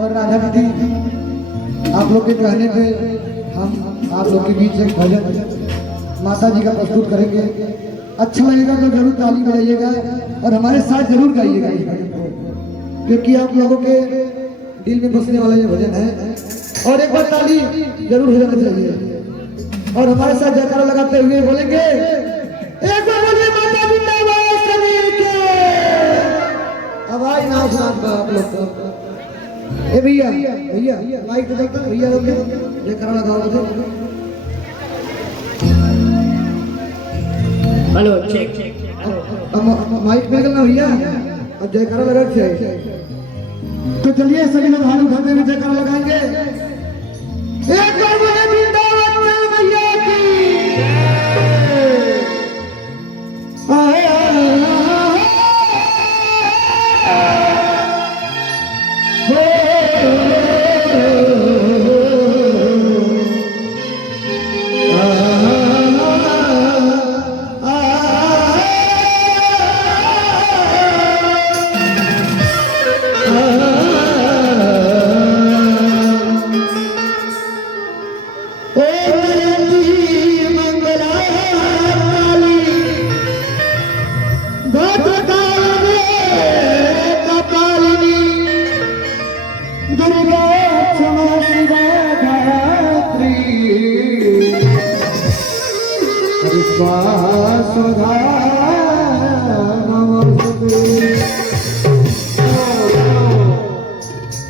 और राधा दीदी आप लोग के कहने पे हम आप लोग के बीच एक भजन माता जी का प्रस्तुत करेंगे। अच्छा लगेगा तो जरूर ताली बजाइएगा और हमारे साथ जरूर गाइएगा इस भजन को, क्योंकि आप लोगों के दिल में बसने वाला ये भजन है। और एक बार ताली जरूर हो जाना चाहिए और हमारे साथ जयकारा लगाते हुए बोलेंगे एक बार बोलिए माता जिंदाबाद सभी के। अब आई ना आप लोग को ए भैया भैया माइक तो देखता भैया लोग जयकारा लगाओ मुझे। हेलो चेक माइक में गलना भैया अब जयकारा लगा चाहिए। तो चलिए सभी लोग हाथ उठाते हुए जयकारा लगाएंगे। एक बार बोले वृंदावन मैया की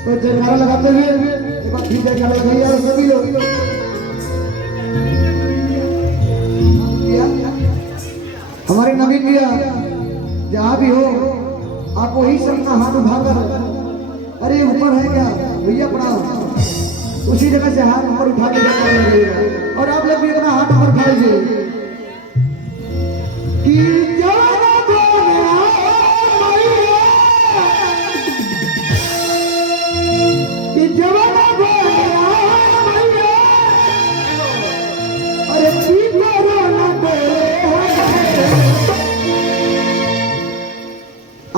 तो जयकारा लगाते हुए एक बार फिर जयकारा लगाइए और सभी लोग हमारे नवीन भैया जहाँ भी हो आप वही सबका हाथ उठाकर अरे ऊपर है क्या भैया प्रणाम उसी जगह से हाथ ऊपर उठा के जयकारा लगाइएगा। और आप लोग भी अपना हाथ ऊपर उठा लीजिए कि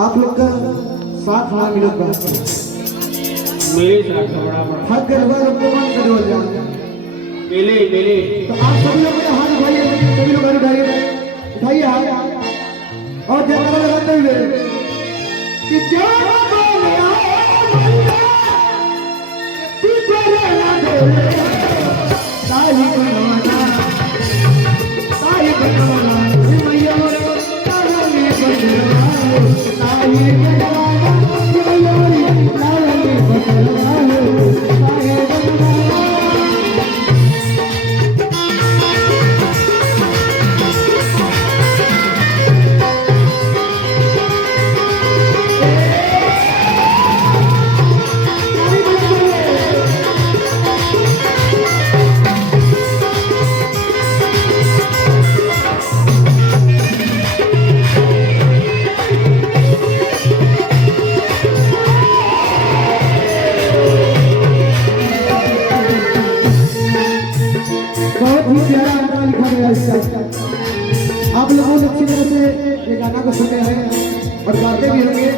आप लोग का साथ ना मिले मेरे साथ बड़ा बड़ा हक करवा लोग को मान कर बोल जाओ मेले तो आप सभी लोग मेरा हाथ उठाइए सभी लोग उठाइए हाथ और जयकारा लगाते हुए कि आप लोगों ने अच्छी तरह से ये गाना को सुने हैं और गाते भी होंगे।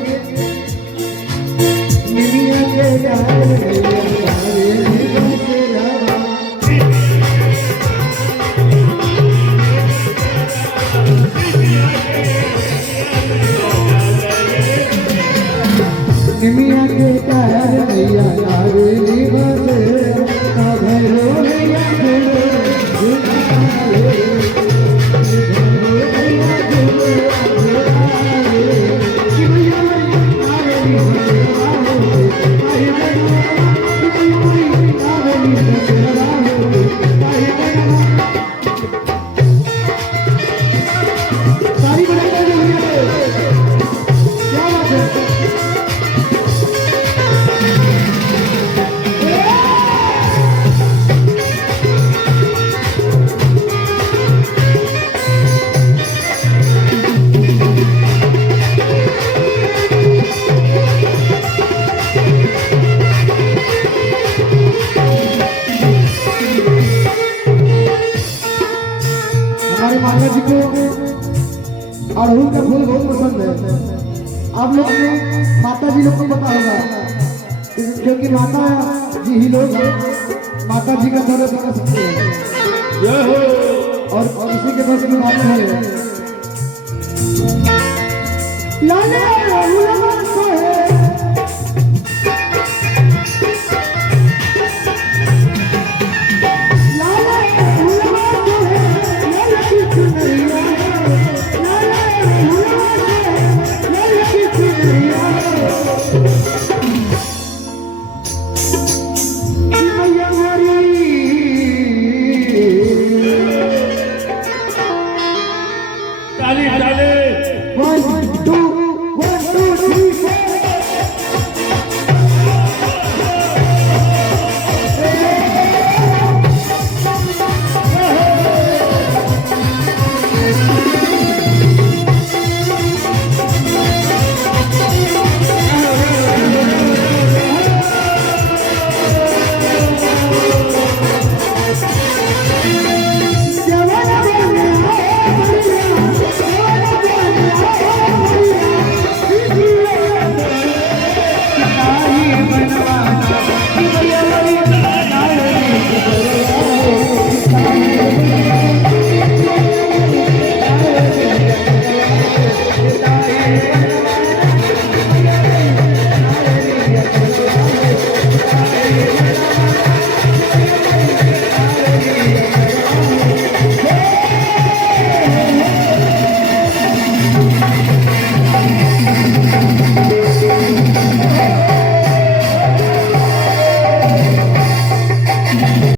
अड़हुल का फूल बहुत पसंद है। आप लोग को माता जी लोग को पता होगा क्योंकि माता जी ही लोग माता जी का दर्द कर सकते हैं जय हो और इसी के बस की बात है। लाले